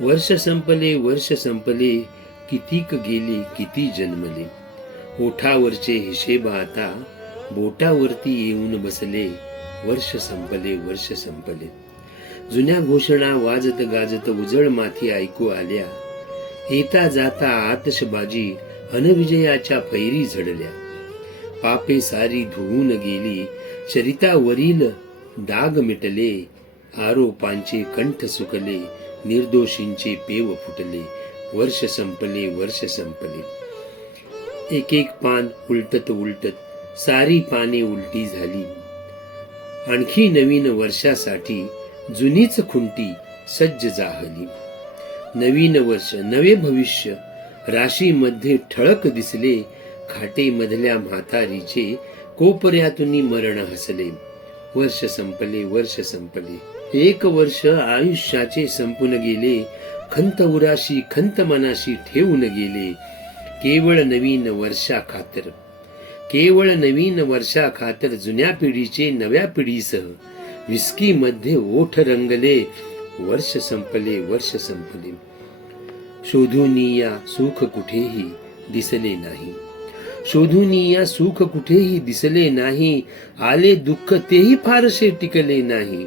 वर्ष संपले वर्ष संपले, कितीक गेले किती जन्मले. ओठावरचे हिशेब आता बोटावरती येऊन बसले. वर्ष संपले वर्ष संपले. जुन्या घोषणा वाजत गाजत उजळ माथी ऐकू आल्या. येता जाता आतषबाजी अनविजयाच्या फैरी झडल्या. पापे सारी धुवून गेली, चरितावरील डाग मिटले. आरोपांचे कंठ सुकले, निर्दोषींचे पेव फुटले. वर्ष संपले वर्ष संपले. एक एक पान उलटत उलटत सारी पाने उलटी झाली. आणखी नवीन वर्षासाठी जुनीच खुंटी सज्ज जाहली. नवीन वर्ष नवे भविष्य राशीमध्ये ठळक दिसले. खाटेमधल्या म्हातारीचे कोपऱ्यातून मरण हसले. वर्ष संपले वर्ष संपले. एक वर्ष आयुष्याचे संपून गेले. खंत उराशी खंत मनाशी ठेवून गेले. केवळ नवीन वर्षा खातर, केवळ नवीन वर्षा खातर जुन्या पिढीचे नव्या पिढीसह विस्की मध्ये ओठ रंगले. वर्ष संपले वर्ष संपले. शोधून या सुख कुठेही दिसले नाही. शोधून या सुख कुठेही दिसले नाही. आले दुःख तेही फारसे टिकले नाही.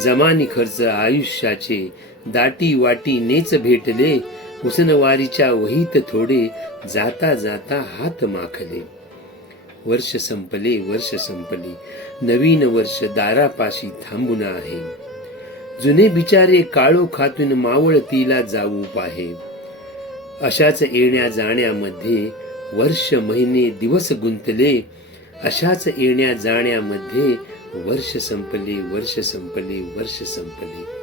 जमानी खर्च आयुष्याचे दाटी वाटी नेच भेटले. उसनवारीच्या वहीत थोडे जाता जाता हात माखले. वर्ष संपले वर्ष संपले. नवीन वर्ष दारापाशी थांबून आहे. जुने बिचारे काळोखातून मावळतीला जाऊ पाहे. अशाच येण्या जाण्यामध्ये वर्ष महिने दिवस गुंतले. अशाच येण्या जाण्यामध्ये वर्ष संपले वर्ष संपले वर्ष संपले.